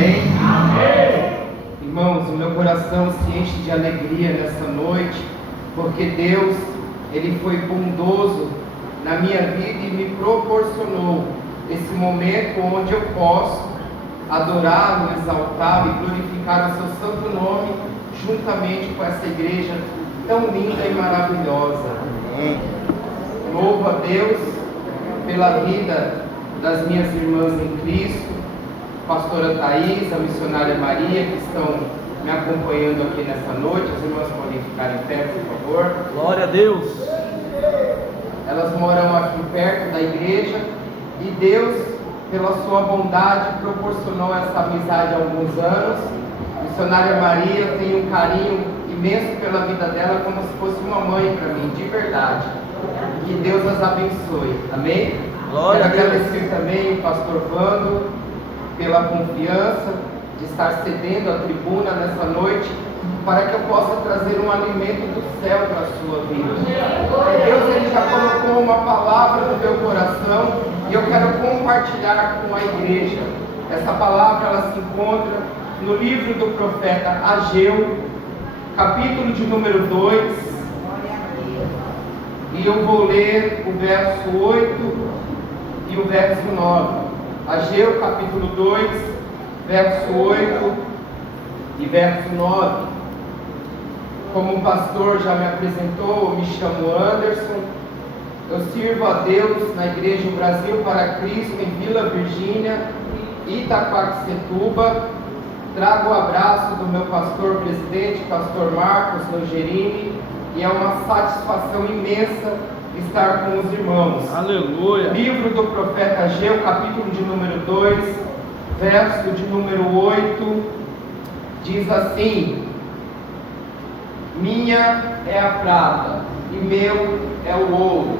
Amém? Amém. Irmãos, o meu coração se enche de alegria nessa noite, porque Deus, Ele foi bondoso na minha vida e me proporcionou esse momento onde eu posso adorá-lo, exaltá-lo e glorificar o seu santo nome, juntamente com essa igreja tão linda e maravilhosa. Louvo a Deus pela vida das minhas irmãs em Cristo, pastora Thaís, a missionária Maria, que estão me acompanhando aqui nessa noite. As irmãs podem ficar em pé, por favor. Glória a Deus. Elas moram aqui perto da igreja e Deus, pela sua bondade, proporcionou essa amizade há alguns anos. A missionária Maria tem um carinho imenso pela vida dela, como se fosse uma mãe para mim, de verdade. Que Deus as abençoe, amém? Glória Quero a Deus. agradecer também o pastor Vando pela confiança de estar cedendo a tribuna nessa noite, para que eu possa trazer um alimento do céu para a sua vida. Deus, Ele já colocou uma palavra no meu coração e eu quero compartilhar com a igreja. Essa palavra, ela se encontra no livro do profeta Ageu, capítulo de número 2, e eu vou ler o verso 8 e o verso 9. Ageu, capítulo 2, verso 8 e verso 9. Como o pastor já me apresentou, eu me chamo Anderson. Eu sirvo a Deus na Igreja Brasil para Cristo em Vila Virgínia, Itaquaquecetuba. Trago o abraço do meu pastor presidente, pastor Marcos Longerini, e é uma satisfação imensa estar com os irmãos. Aleluia. Livro do profeta Ageu, capítulo de número 2, verso de número 8, diz assim: minha é a prata e meu é o ouro,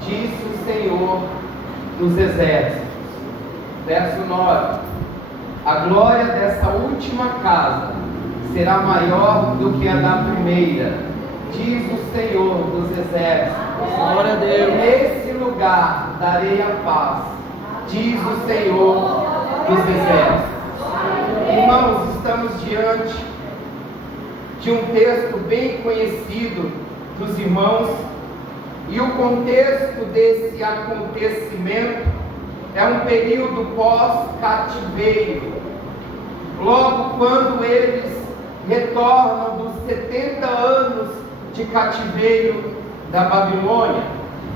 disse o Senhor dos exércitos. Verso 9: a glória dessa última casa será maior do que a da primeira, diz o Senhor dos exércitos. Glória a Deus. Nesse lugar darei a paz, diz o Senhor dos exércitos. Irmãos, estamos diante de um texto bem conhecido dos irmãos, e o contexto desse acontecimento é um período pós-cativeiro. Logo quando eles retornam dos 70 anos de cativeiro da Babilônia,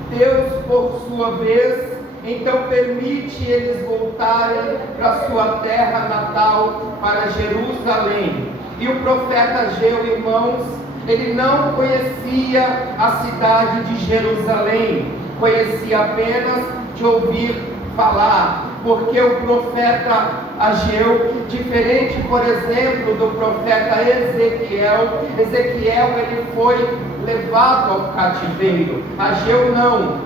Deus, por sua vez, então permite eles voltarem para sua terra natal, para Jerusalém. E o profeta Ageu, irmãos, ele não conhecia a cidade de Jerusalém, conhecia apenas de ouvir falar, porque o profeta Ageu, diferente, por exemplo, do profeta Ezequiel, ele foi levado ao cativeiro. Ageu não.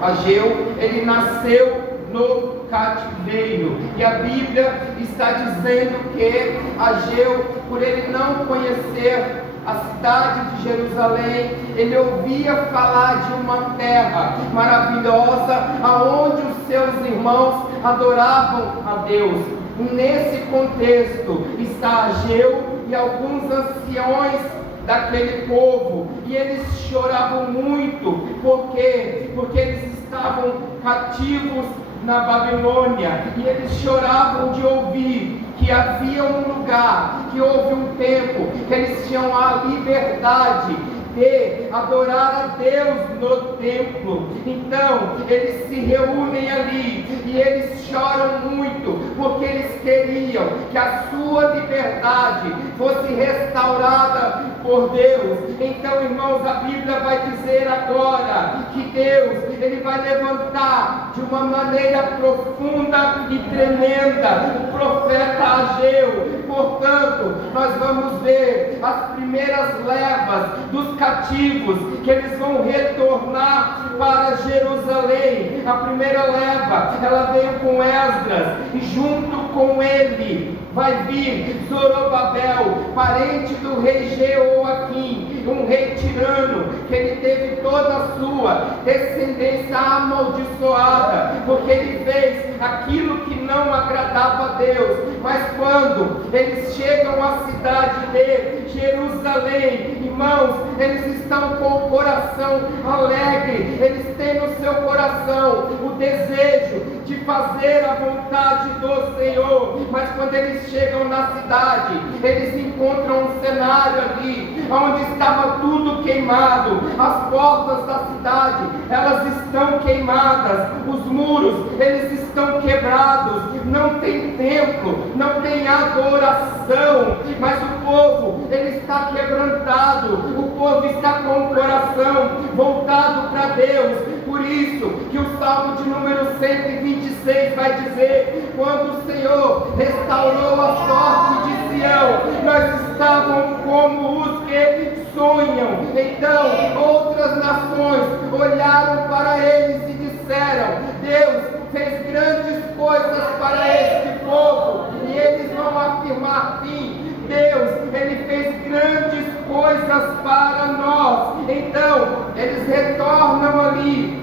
Ageu, ele nasceu no cativeiro, e a Bíblia está dizendo que Ageu, por ele não conhecer a cidade de Jerusalém, ele ouvia falar de uma terra maravilhosa, aonde os seus irmãos adoravam a Deus. Nesse contexto está Ageu e alguns anciões daquele povo, e eles choravam muito. Por quê? Porque eles estavam cativos na Babilônia, e eles choravam de ouvir que havia um lugar, que houve um tempo que eles tinham a liberdade de adorar a Deus no templo. Então eles se reúnem ali e eles choram muito, porque eles queriam que a sua liberdade fosse restaurada por Deus. Então, irmãos, a Bíblia vai dizer agora que Deus, ele vai levantar de uma maneira profunda e tremenda o profeta Ageu. Portanto, nós vamos ver as primeiras levas dos cativos, que eles vão retornar para Jerusalém. A primeira leva, ela veio com Esdras, e junto com ele vai vir Zorobabel, parente do rei Jeoaquim. um rei tirano, que ele teve toda a sua descendência amaldiçoada, porque ele fez aquilo que não agradava a Deus. Mas quando eles chegam à cidade de Jerusalém, irmãos, eles estão com o coração alegre, eles têm no seu coração o desejo de fazer a vontade do Senhor. Mas quando eles chegam na cidade, eles encontram um cenário ali, onde estava tudo queimado. As portas da cidade, elas estão queimadas, os muros, eles estão quebrados, não tem templo, não tem adoração, mas o povo, ele está quebrantado, o povo está com o coração voltado para Deus. Por isso que o Salmo de número 126 vai dizer: quando o Senhor restaurou a sorte de Sião, nós estávamos como os que sonham. Então outras nações olharam para eles e disseram: Deus fez grandes coisas para este povo. E eles vão afirmar: sim, Deus, Ele fez grandes coisas para nós. Então eles retornam ali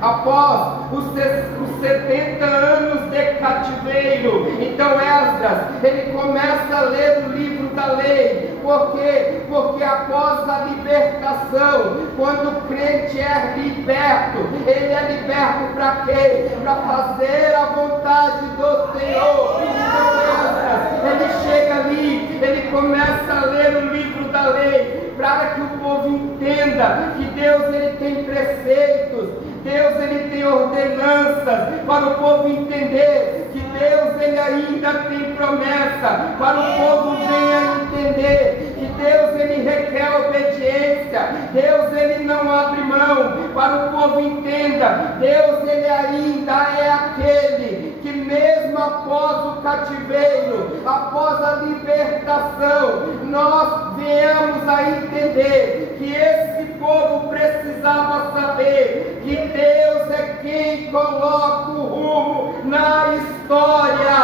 após os 70 anos de cativeiro. Então Esdras, ele começa a ler o livro da lei. Por quê? Porque após a libertação, quando o crente é liberto, ele é liberto para quê? Para fazer a vontade do Senhor. Então Esdras, ele chega ali, ele começa a ler o livro da lei, para que o povo entenda que Deus, ele tem preceitos, Deus, ele tem ordenanças, para o povo entender que Deus, ele ainda tem promessa, para o povo venha entender que Deus, ele requer obediência, Deus, ele não abre mão, para o povo entenda, Deus, ele ainda é aquele que mesmo após o cativeiro, após a libertação, nós viemos a entender que esse povo precisava saber que Deus é quem coloca o rumo na história.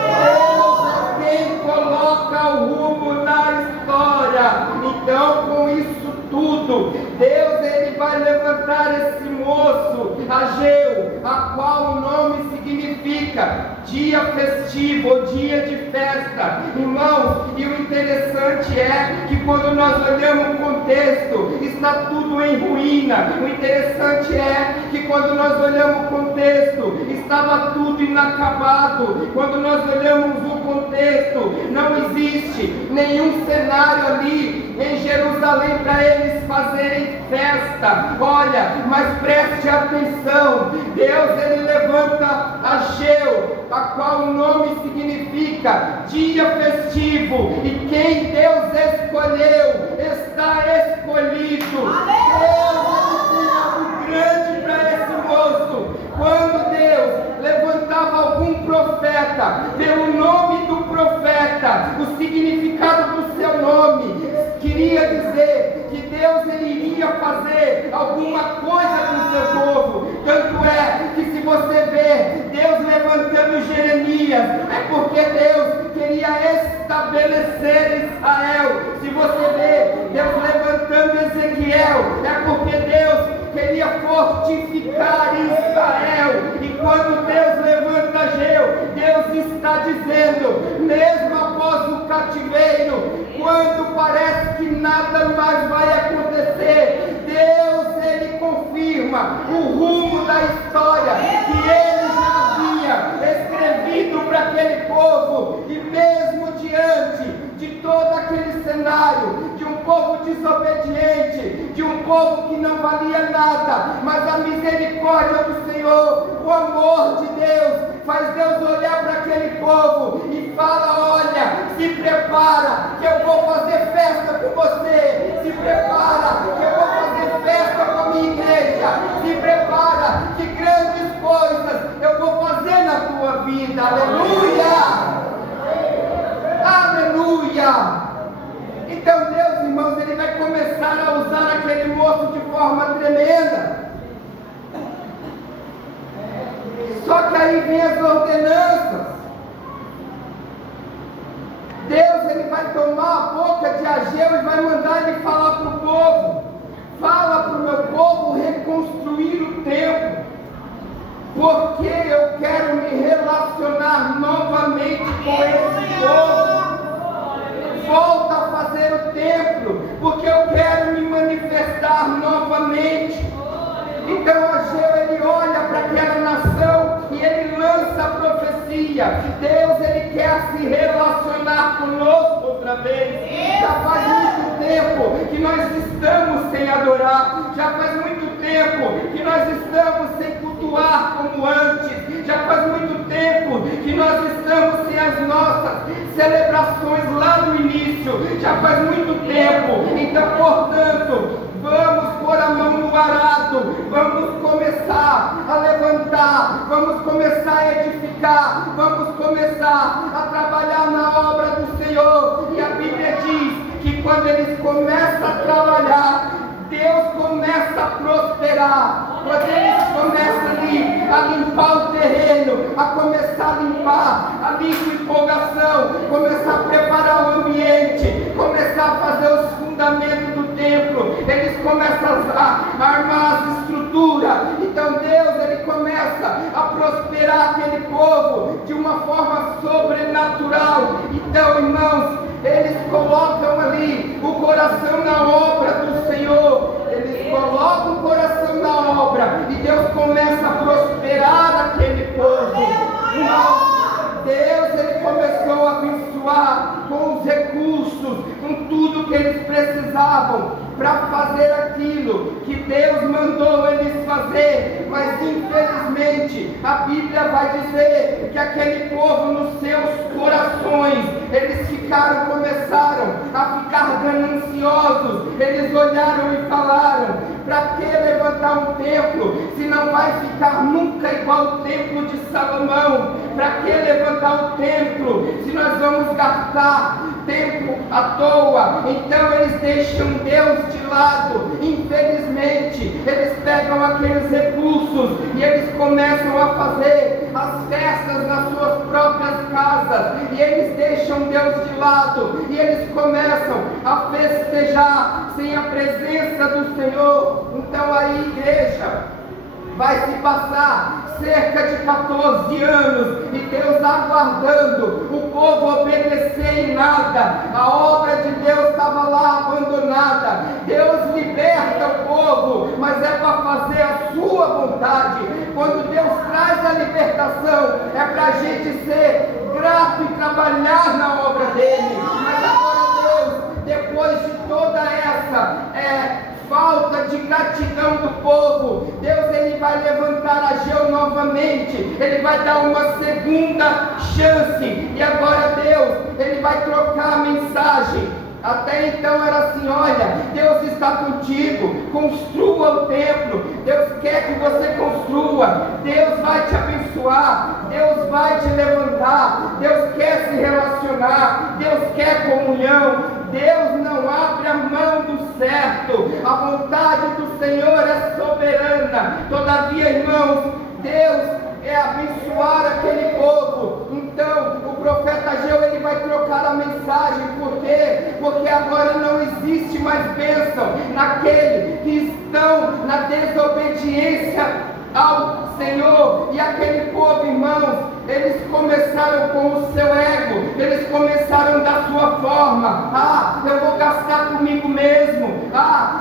Deus é quem coloca o rumo na história. Então, com isso tudo, Deus, ele vai levantar esse moço, Ageu, a qual o nome significa dia festivo ou dia de festa. Irmãos, e o interessante é que quando nós olhamos o contexto, está tudo em ruína. O interessante é que quando nós olhamos o contexto, estava tudo inacabado. Quando nós olhamos o contexto, não existe nenhum cenário ali em Jerusalém para eles fazerem festa. Olha, mas preste atenção, Deus, ele levanta Ageu, a qual o nome significa dia festivo, e quem Deus escolheu está escolhido. Deus, ele tem algo grande para esse moço. Quando Deus levantava algum profeta, pelo nome do profeta, o significado do seu nome queria dizer que Deus, ele iria fazer alguma coisa com o seu povo. Tanto é que se você ver Deus levantando Jeremias, é porque Deus queria estabelecer Israel. Se você ver Deus levantando Ezequiel, é porque Deus queria fortificar Israel. E quando Deus levanta Ageu, Deus está dizendo, mesmo após o cativeiro, quando parece que nada mais vai acontecer, Deus, ele confirma o rumo da história que ele já havia escrevido para aquele povo. E mesmo diante de todo aquele cenário, de um povo desobediente, de um povo que não valia nada, mas a misericórdia do Senhor, o amor de Deus, faz Deus olhar para aquele povo e fala: olha, se prepara, que eu vou fazer festa com você, se prepara, que eu vou fazer festa com a minha igreja, se prepara, que grandes coisas eu vou fazer na tua vida. Aleluia! Aleluia! Então Deus, irmãos, ele vai começar a usar aquele moço de forma tremenda. Só que aí vem as ordenanças. Deus, ele vai tomar a boca de Ageu e vai mandar ele falar para o povo: fala para o meu povo reconstruir o templo, porque eu quero me relacionar novamente com esse povo. Volta a fazer o templo, porque eu quero me manifestar novamente. Então Ageu, ele olha para aquela nação e ele lança a profecia. Deus, ele quer se relacionar conosco outra vez. Já faz muito tempo que nós estamos sem adorar. Já faz muito tempo que nós estamos sem cultuar como antes. Já faz muito tempo que nós estamos sem as nossas celebrações lá no início. Já faz muito tempo. Então, portanto, vamos pôr a mão no arado, vamos começar a levantar, vamos começar a edificar, vamos começar a trabalhar na obra do Senhor. E a Bíblia diz que quando eles começam a trabalhar, Deus começa a prosperar. Quando eles começam ali a limpar o terreno, a começar a limpar, ali com empolgação, começar a preparar o ambiente, começar a fazer os fundamentos do templo, eles começam a armar as estruturas. Então Deus, ele começa a prosperar aquele povo de uma forma sobrenatural. Então, irmãos, eles colocam ali o coração na obra do Senhor. Eles colocam o coração na obra e Deus começa a prosperar aquele povo. Deus, ele começou a abençoar com os recursos, com tudo que eles precisavam para fazer aquilo que Deus mandou eles fazer. Mas infelizmente a Bíblia vai dizer que aquele povo, nos seus corações, eles começaram a ficar gananciosos. Eles olharam e falaram: para que levantar um templo se não vai ficar nunca igual o templo de Salomão? Para que levantar o templo se nós vamos gastar tempo à toa? Então eles deixam Deus de lado. Infelizmente, eles pegam aqueles recursos e eles começam a fazer as festas nas suas próprias casas, e eles deixam Deus de lado, e eles começam a festejar sem a presença do Senhor. Então aí, igreja, vai se passar cerca de 14 anos e Deus aguardando o povo obedecer em nada. A obra de Deus estava lá abandonada. Deus liberta o povo, mas é para fazer a sua vontade. Quando Deus traz a libertação, é para a gente ser grato e trabalhar na obra dele. Mas agora Deus, depois de toda essa falta de gratidão do povo, Deus, ele vai levantar Ageu novamente. Ele vai dar uma segunda chance. E agora Deus, ele vai trocar a mensagem. Até então era assim: olha, Deus está contigo, construa o templo, Deus quer que você construa, Deus vai te abençoar, Deus vai te levantar, Deus quer se relacionar, Deus quer comunhão, Deus não abre a mão do certo, a vontade do Senhor é soberana. Todavia, irmãos, Deus é abençoar aquele povo. Então o profeta Ageu, ele vai trocar a mensagem. Por quê? Porque agora não existe mais bênção naqueles que estão na desobediência ao Senhor. E aquele povo, irmãos, eles começaram com o seu ego, eles começaram da sua forma. Eu vou gastar comigo mesmo.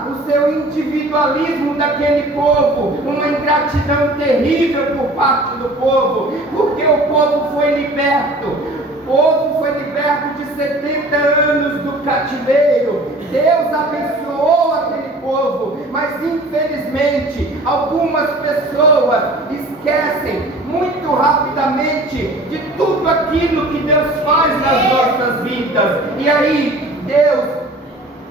O seu individualismo daquele povo, uma ingratidão terrível por parte do povo, porque o povo foi liberto. O povo foi liberto de 70 anos do cativeiro. Deus abençoou aquele povo, mas infelizmente algumas pessoas esquecem muito rapidamente de tudo aquilo que Deus faz nas nossas vidas. E aí Deus,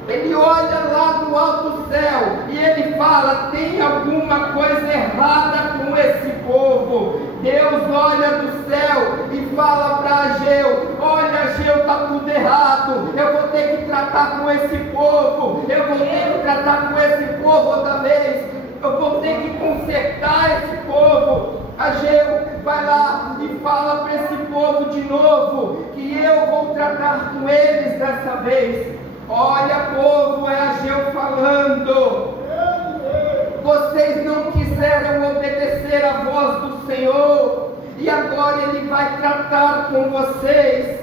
ele olha lá do alto céu e ele fala: tem alguma coisa errada com esse povo. Deus olha do céu e fala para Ageu: olha, Ageu, está tudo errado, eu vou ter que tratar com esse povo, eu vou ter que tratar com esse povo outra vez, eu vou ter que consertar esse povo. Ageu vai lá e fala para esse povo de novo que eu vou tratar com eles vocês dessa vez. Olha, povo, é Ageu falando. Vocês não quiseram obedecer à voz do Senhor, e agora Ele vai tratar com vocês.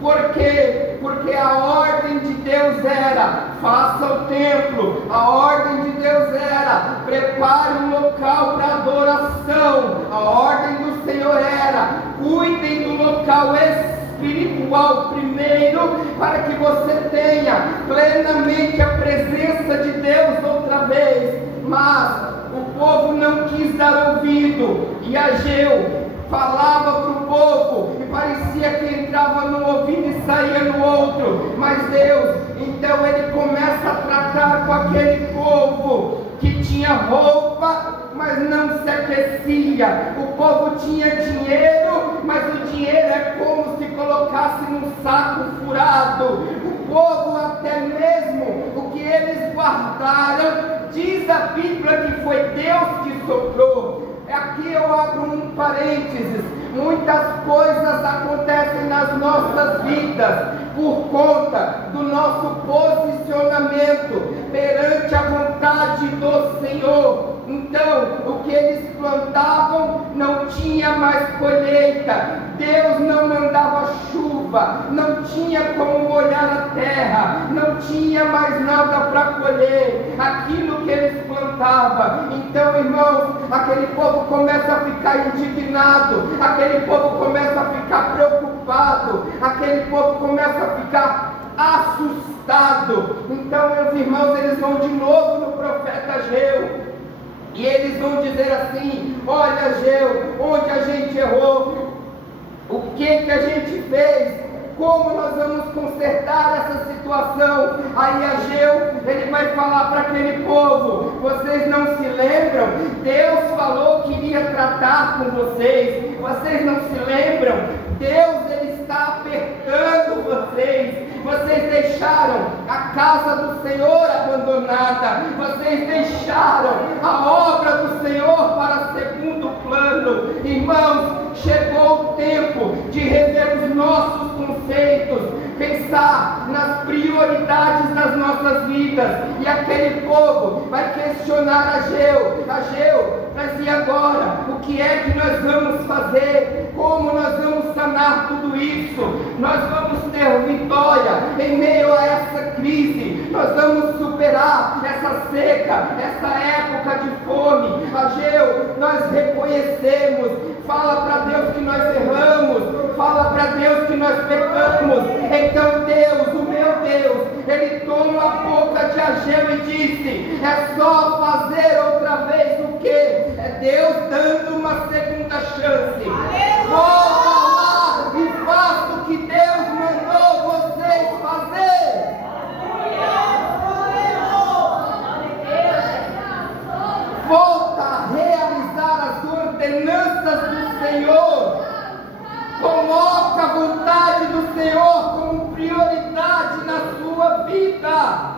Por quê? Porque a ordem de Deus era: faça o templo. A ordem de Deus era: prepare um local para adoração. A ordem do Senhor era: cuidem do local espiritual primeiro, para que você tenha plenamente a presença de Deus outra vez. Mas o povo não quis dar ouvido, e Ageu falava para o povo, e parecia que entrava no ouvido e saía no outro. Mas Deus, então Ele começa a tratar com aquele povo que tinha roupa, mas não se aquecia. O povo tinha dinheiro, mas o dinheiro é como se colocasse num saco furado. O povo, até mesmo o que eles guardaram, diz a Bíblia que foi Deus que soprou. Aqui eu abro um parênteses. Muitas coisas acontecem nas nossas vidas por conta do nosso posicionamento perante a vontade do Senhor. Então, o que eles plantavam não tinha mais colheita. Deus não mandava chuva, não tinha como molhar a terra, não tinha mais nada para colher aquilo que eles plantavam. Então, irmãos, aquele povo começa a ficar indignado, aquele povo começa a ficar preocupado, aquele povo começa a ficar assustado. Então, meus irmãos, eles vão de novo no profeta Ageu. E eles vão dizer assim: olha, Ageu, onde a gente errou, o que a gente fez, como nós vamos consertar essa situação? Aí Ageu, ele vai falar para aquele povo: vocês não se lembram? Deus falou que iria tratar com vocês. Vocês não se lembram? Deus, Ele está apertando vocês. Vocês deixaram a casa do Senhor abandonada. Vocês deixaram a obra do Senhor para segundo plano. Irmãos, chegou o tempo de rever os nossos conceitos, pensar nas prioridades das nossas vidas. E aquele povo vai questionar Ageu: Ageu, mas e agora? O que é que nós vamos fazer? Como nós vamos sanar tudo isso? Nós vamos ter vitória em meio a essa crise. Nós vamos superar essa seca, essa época de fome. Ageu, nós reconhecemos. Fala para Deus que nós erramos. Fala para Deus que nós pecamos. Então Deus, o meu Deus, Ele toma a boca de Ageu e disse: é só fazer outra vez o quê? É Deus dando uma segunda chance. Volta lá e faça o que Deus mandou vocês fazer. Volta a realizar as ordenanças do Senhor. Coloca a vontade do Senhor como prioridade na sua vida.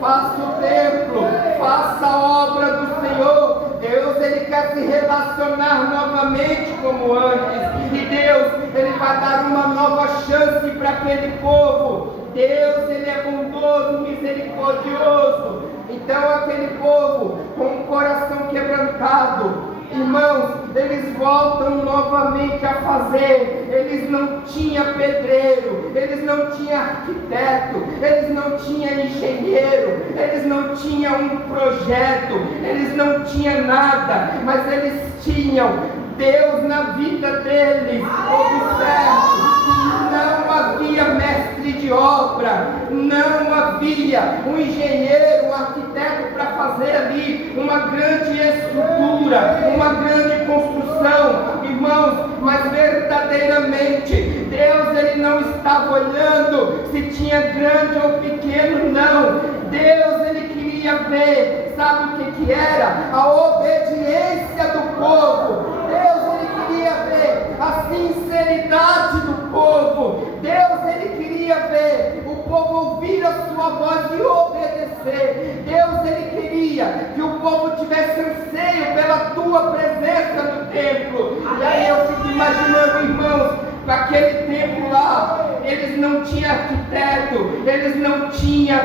Faça o templo, faça a obra do Senhor. Deus, Ele quer se relacionar novamente como antes. E Deus, Ele vai dar uma nova chance para aquele povo. Deus, Ele é bondoso, misericordioso. Então aquele povo com o coração quebrantado, irmãos, eles voltam novamente a fazer. Eles não tinham pedreiro, eles não tinham arquiteto, eles não tinham engenheiro, eles não tinham um projeto, eles não tinham nada, mas eles tinham Deus na vida deles. Observe que não havia mestre de obra, não havia um engenheiro, um arquiteto para fazer ali uma grande estrutura, uma grande construção, irmãos. Mas verdadeiramente Deus, Ele não estava olhando se tinha grande ou pequeno, não. Deus, Ele queria ver, sabe o que era? A obediência do povo. Deus, Ele queria ver a sinceridade do povo. Deus, Ele queria ver o povo ouvir a sua voz e obedecer. Deus, Ele queria que o povo tivesse anseio pela tua presença no templo. E aí eu fico imaginando, irmãos, aquele templo lá, eles não tinham arquiteto, eles não tinham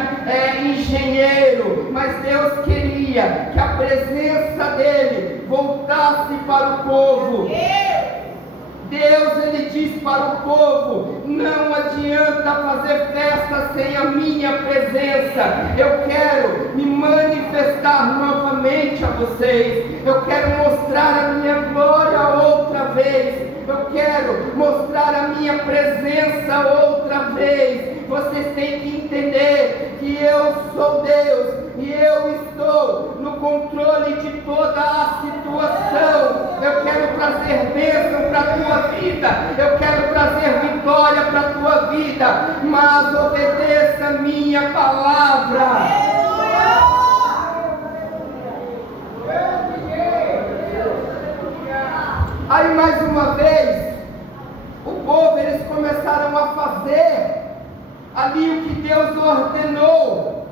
engenheiro, mas Deus queria que a presença dele voltasse para o povo. Deus, ele diz para o povo: não adianta fazer festa sem a minha presença. Eu quero me manifestar novamente a vocês. Eu quero mostrar a minha glória outra vez. Eu quero mostrar a minha presença outra vez. Vocês têm que entender que eu sou Deus e eu estou no controle de toda a situação. Eu quero trazer bênção para a tua vida, eu quero trazer vitória para a tua vida, mas obedeça a minha palavra. Aí mais uma vez, o povo, eles começaram a fazer ali o que Deus ordenou,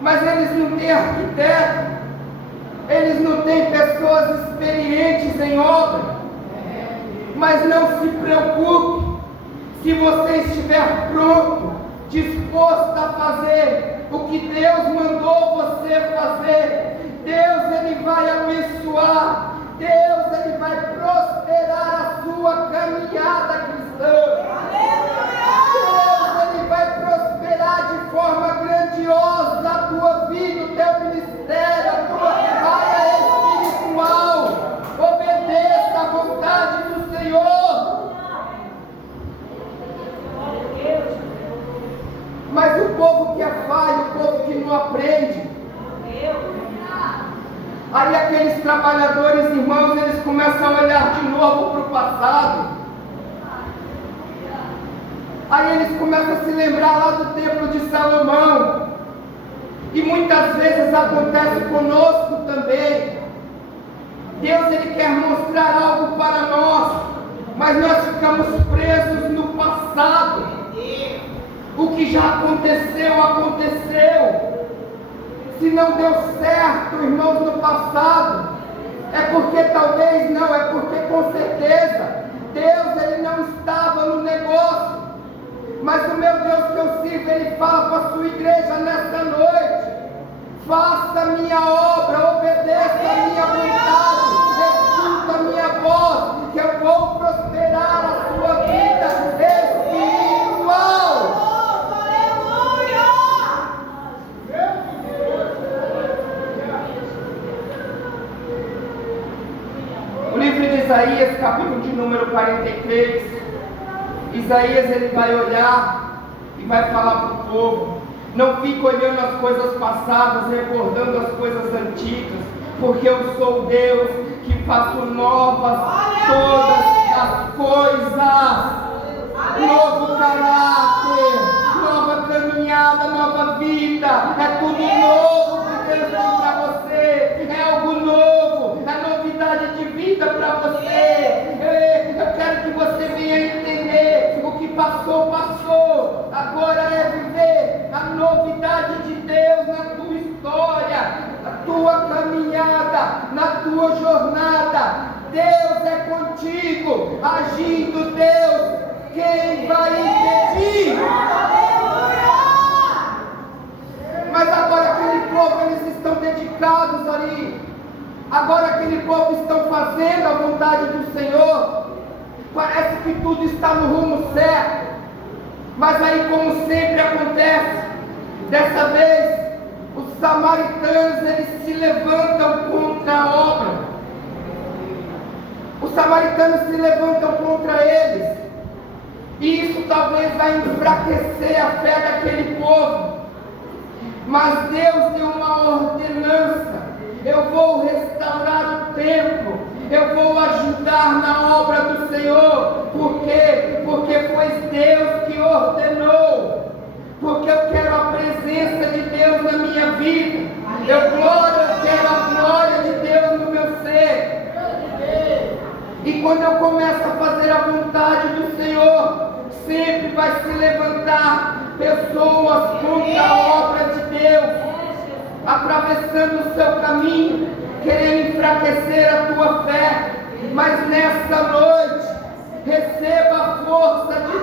mas eles não têm arquiteto, eles não têm pessoas experientes em obra. Mas não se preocupe, se você estiver pronto, disposto a fazer o que Deus mandou você fazer, Deus, ele vai abençoar, Deus, ele vai prosperar a sua caminhada cristã. Deus, ele vai prosperar de forma grandiosa a tua vida, o teu ministério, a tua área espiritual. Obedeça à vontade do Senhor. Mas o povo que é falho, o povo que não aprende, aí aqueles trabalhadores, irmãos, eles começam a olhar de novo para o passado. Aí eles começam a se lembrar lá do templo de Salomão. E muitas vezes acontece conosco também. Deus, ele quer mostrar algo para nós, mas nós ficamos presos no passado. O que já aconteceu, aconteceu. Se não deu certo, irmãos, no passado, é porque talvez não, é porque com certeza Deus, ele não estava no negócio. Mas o meu Deus que eu sirvo, ele fala para a sua igreja nesta noite: faça a minha obra, obedeça a minha vontade, escuta a minha voz, que eu vou prosperar a sua vida espiritual. O livro de Isaías, capítulo de número 43, Isaías, ele vai olhar e vai falar para o povo: não fique olhando as coisas passadas, recordando as coisas antigas, porque eu sou Deus que faço novas todas as coisas. Novo caráter, nova caminhada, nova vida, é tudo novo que Deus tem para você, é algo novo, é novidade de vida para você. Eu quero que você venha entender: o que passou, passou, agora é viver a novidade de Deus na tua história, na tua caminhada, na tua jornada. Deus é contigo, agindo Deus, quem vai impedir? Mas agora aquele povo, eles estão dedicados ali, agora aquele povo estão fazendo a vontade do Senhor, parece que tudo está no rumo certo. Mas aí, como sempre acontece, dessa vez, os samaritanos, eles se levantam contra a obra. Os samaritanos se levantam contra eles. E isso talvez vai enfraquecer a fé daquele povo. Mas Deus deu uma ordenança: eu vou restaurar o templo, eu vou ajudar na obra do Senhor. Por quê? Porque foi Deus que ordenou. Porque eu quero a presença de Deus na minha vida. Eu quero a glória de Deus no meu ser. E quando eu começo a fazer a vontade do Senhor, sempre vai se levantar pessoas contra a obra de Deus, atravessando o seu caminho, querendo enfraquecer a tua fé. Mas nesta noite, receba a força de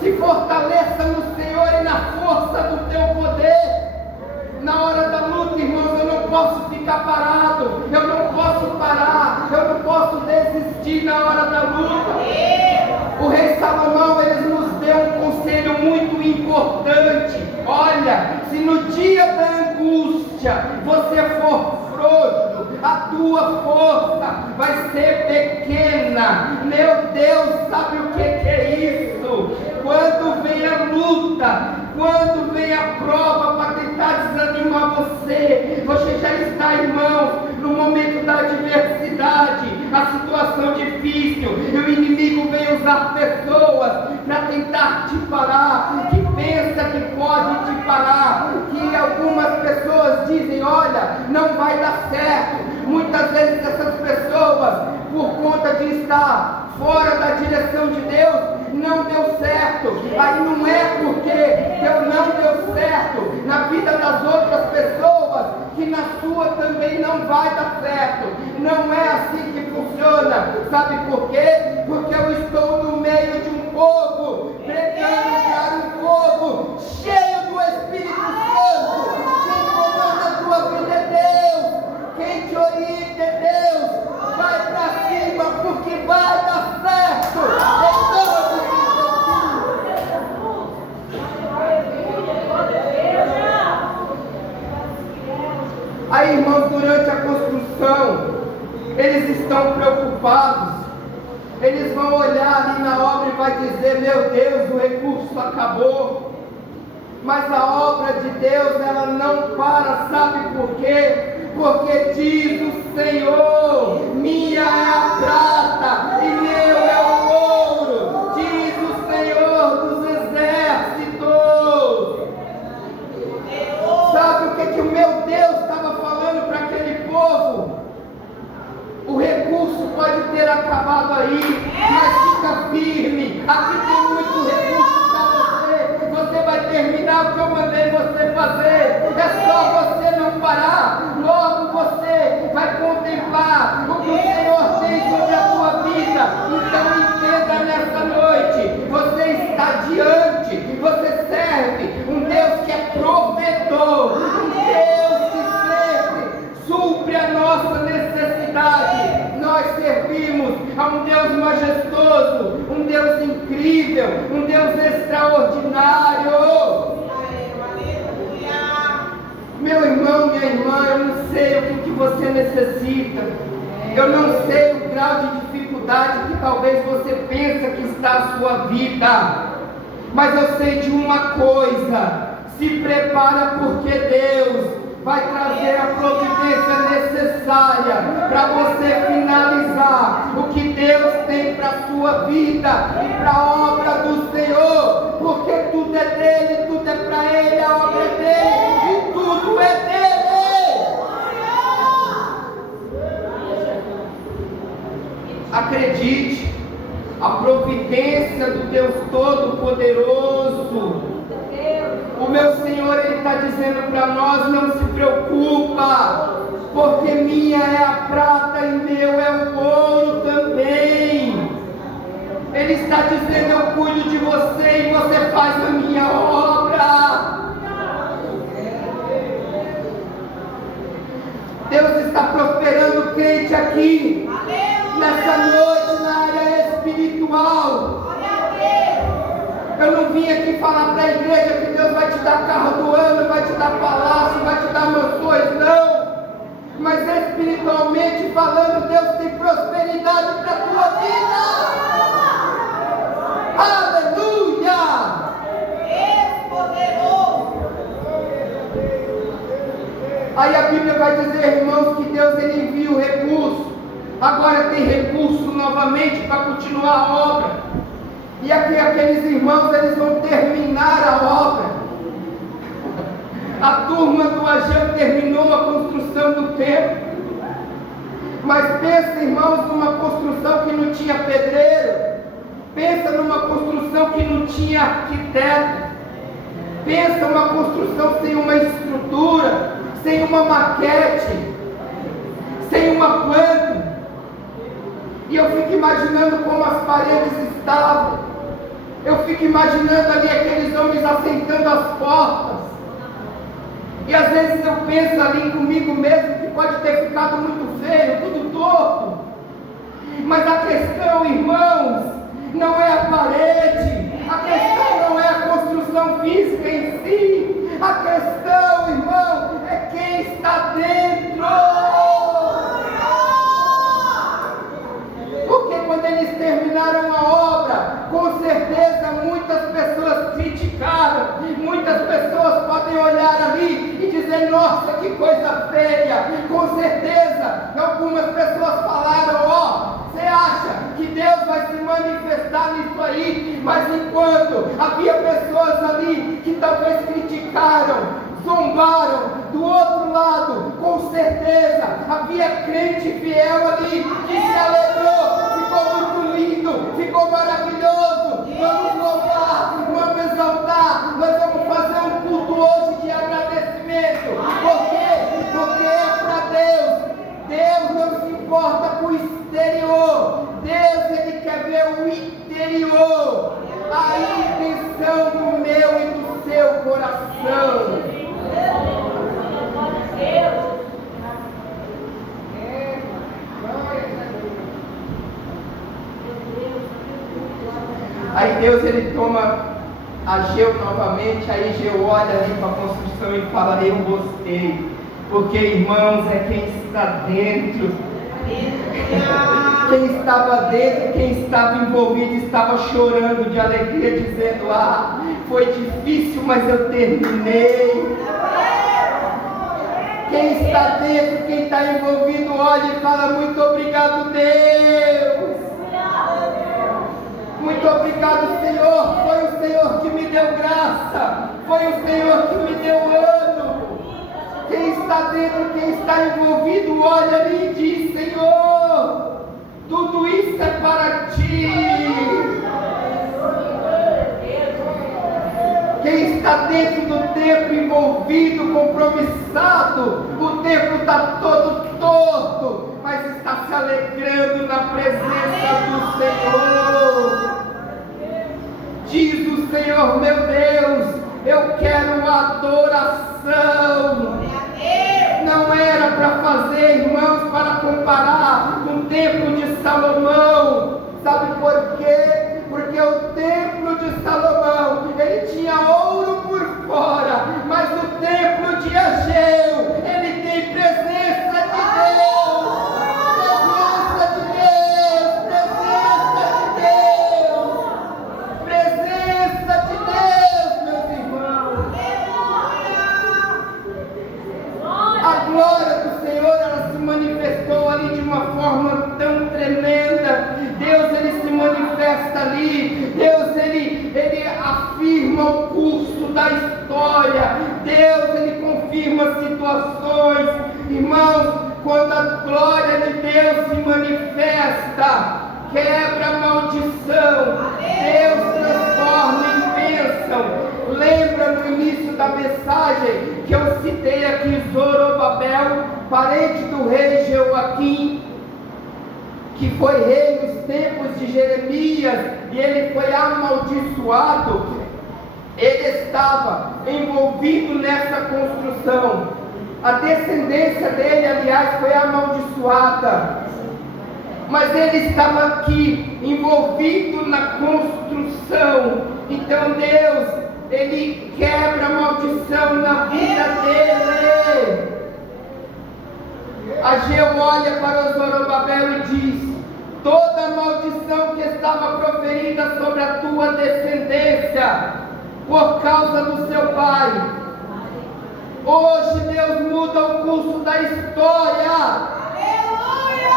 Se fortaleça no Senhor e na força do teu poder. Na hora da luta, irmãos, eu não posso ficar parado, eu não posso parar, eu não posso desistir na hora da luta. O rei Salomão, ele nos deu um conselho muito importante. Olha, se no dia da angústia você for frouxo, a tua força vai ser pequena. Meu Deus, sabe o que é isso? Quando vem a luta, quando vem a prova para tentar desanimar você, você já está, irmão, no momento da adversidade, a situação difícil, e o inimigo vem usar pessoas para tentar te parar, que pensa que pode te parar, que algumas pessoas dizem, olha, não vai dar certo. Muitas vezes essas pessoas, por conta de estar fora da direção de Deus, não deu certo. Aí não é porque Deus não deu certo na vida das outras pessoas, que na sua também não vai dar certo. Não é assim que funciona. Sabe por quê? Porque eu estou no meio de um povo, pregando para um povo cheio do Espírito Santo. Quem comanda a tua vida é Deus. Quem te orienta é Deus. Vai para cima, porque vai dar certo. Aí, irmãos, durante a construção, eles estão preocupados. Eles vão olhar ali na obra e vai dizer, meu Deus, o recurso acabou. Mas a obra de Deus, ela não para, sabe por quê? Porque diz o Senhor, minha é a prata e meu é o ouro, diz o Senhor dos exércitos. Sabe o que o meu Deus estava falando para aquele povo? O recurso pode ter acabado aí, mas fica firme, aqui tem muito recurso para você, você vai terminar o que eu mandei você fazer, é só você não parar, logo você vai contemplar o que o Senhor tem sobre a tua vida. Então entenda nessa noite, você está diante, você serve um Deus que é provedor, um Deus que sempre supre a nossa necessidade. Nós servimos a um Deus majestoso, um Deus incrível, um Deus extraordinário. Meu irmão, minha irmã, eu não sei o que você necessita, eu não sei o grau de dificuldade que talvez você pense que está a sua vida, mas eu sei de uma coisa: se prepara, porque Deus vai trazer a providência necessária para você finalizar o que Deus tem para a sua vida e para a obra do Senhor, porque tudo é dele, tudo é para ele, a obra é dele e tudo é dele. Acredite, a providência do Deus Todo-Poderoso. O meu Senhor, Ele está dizendo para nós, não se preocupa, porque minha é a prata e meu é o ouro também. Ele está dizendo, eu cuido de você e você faz a minha obra. Deus está prosperando o crente aqui, nessa noite, na área espiritual. Eu não vim aqui falar para a igreja que Deus vai te dar carro do ano, vai te dar palácio, vai te dar mansões, não. Mas espiritualmente falando, Deus tem prosperidade para a tua vida. Aleluia! Aí a Bíblia vai dizer, irmãos, que Deus ele envia o recurso. Agora tem recurso novamente para continuar a obra. E aqui aqueles irmãos, eles vão terminar a obra. A turma do Ageu terminou a construção do templo. Mas pensa, irmãos, numa construção que não tinha pedreiro. Pensa numa construção que não tinha arquiteto. Pensa numa construção sem uma estrutura, sem uma maquete, sem uma planta. E eu fico imaginando como as paredes estavam. Eu fico imaginando ali aqueles homens assentando as portas. E às vezes eu penso ali comigo mesmo que pode ter ficado muito feio, tudo torto. Mas a questão, irmãos, não é a parede. A questão não é a construção física em si. A questão, irmão, é quem está dentro. Porque quando eles terminaram a obra, com certeza muitas pessoas criticaram. Muitas pessoas podem olhar ali e dizer: nossa, que coisa feia. Com certeza algumas pessoas falaram: ó, você acha que Deus vai se manifestar nisso aí? Mas enquanto havia pessoas ali que talvez criticaram, zombaram, do outro lado, com certeza havia crente fiel ali que se alegrou. Ficou muito lindo, ficou maravilhoso. Vamos louvar, vamos exaltar. Nós vamos fazer um culto hoje de agradecimento. Por quê? Porque é para Deus. Deus não se importa com o exterior. Deus, Ele quer ver o interior, a intenção do meu e do seu coração. Aí Deus, Ele toma Ageu novamente. Aí Ageu olha ali para a construção e fala: eu gostei. Porque, irmãos, é quem está dentro. Quem estava dentro, quem estava envolvido, estava chorando de alegria, dizendo: ah, foi difícil, mas eu terminei. Quem está dentro, quem está envolvido, olha e fala: muito obrigado, Deus. Muito obrigado, Senhor. Foi o Senhor que me deu graça. Foi o Senhor que me deu ano. Quem está dentro, quem está envolvido, olha ali e diz: Senhor, tudo isso é para Ti. Quem está dentro do templo, envolvido, compromissado, o templo está todo torto, mas está se alegrando na presença do Senhor. Diz o Senhor: meu Deus, eu quero adoração. Não era para fazer, irmãos, para comparar com o templo de Salomão. Sabe por quê? Porque o templo de Salomão, ele tinha ouro por fora, mas o templo de Ageu, ele tem presença de Deus. Presença de Deus, presença de Deus, meus irmãos. A glória do Senhor, ela se manifestou ali de uma forma tão tremenda. Deus, ele se manifesta ali. Deus, ele afirma o curso da história. Deus, ele confirma situações. Irmãos, quando a glória de Deus se manifesta, quebra a maldição. Deus transforma em bênção. Lembra no início da mensagem que eu citei aqui Zorobabel, parente do rei Jeoaquim, que foi rei nos tempos de Jeremias, e ele foi amaldiçoado. Ele estava envolvido nessa construção. A descendência dele, aliás, foi amaldiçoada. Mas ele estava aqui, envolvido na construção. Então Deus, ele quebra a maldição na vida dele. Ageu olha para Zorobabel e diz: toda a maldição que estava proferida sobre a tua descendência, por causa do seu pai, hoje Deus muda o curso da história.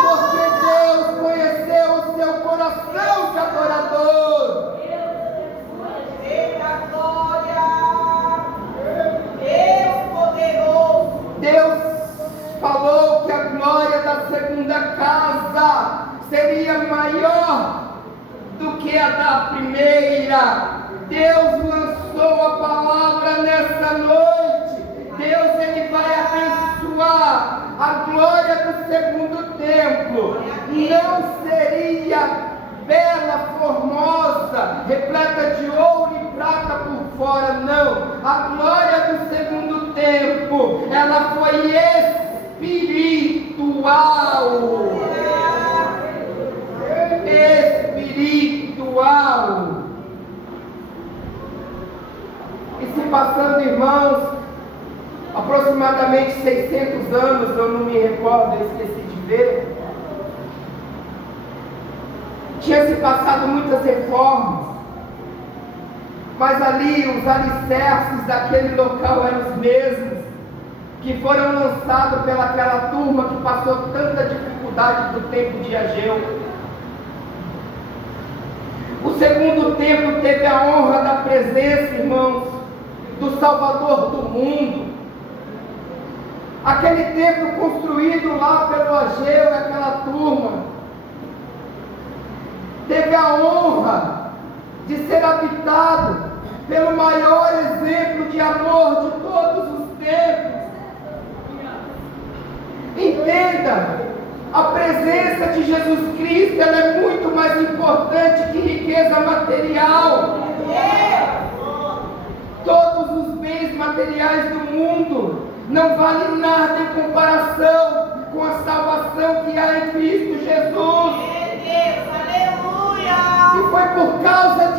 Porque Deus conheceu o seu coração de adorador. Eita glória! Deus poderoso! Deus falou que a glória da segunda casa seria maior do que a da primeira. Deus lançou a palavra nessa noite. Deus, ele vai abençoar a glória do segundo templo. Não seria bela, formosa, louça repleta de ouro e prata por fora, não. A glória do segundo tempo, ela foi espiritual. Espiritual. E se passando, irmãos, aproximadamente 600 anos, eu não me recordo, eu esqueci de ver. Tinha se passado muitas reformas, mas ali os alicerces daquele local eram os mesmos, que foram lançados pelaquela turma que passou tanta dificuldade do tempo de Ageu. O segundo templo teve a honra da presença, irmãos, do Salvador do mundo. Aquele templo construído lá pelo Ageu e aquela turma teve a honra de ser habitado pelo maior exemplo de amor de todos os tempos. Entenda, a presença de Jesus Cristo, ela é muito mais importante que riqueza material. Todos os bens materiais do mundo não valem nada em comparação com a salvação que há em Cristo Jesus. E foi por causa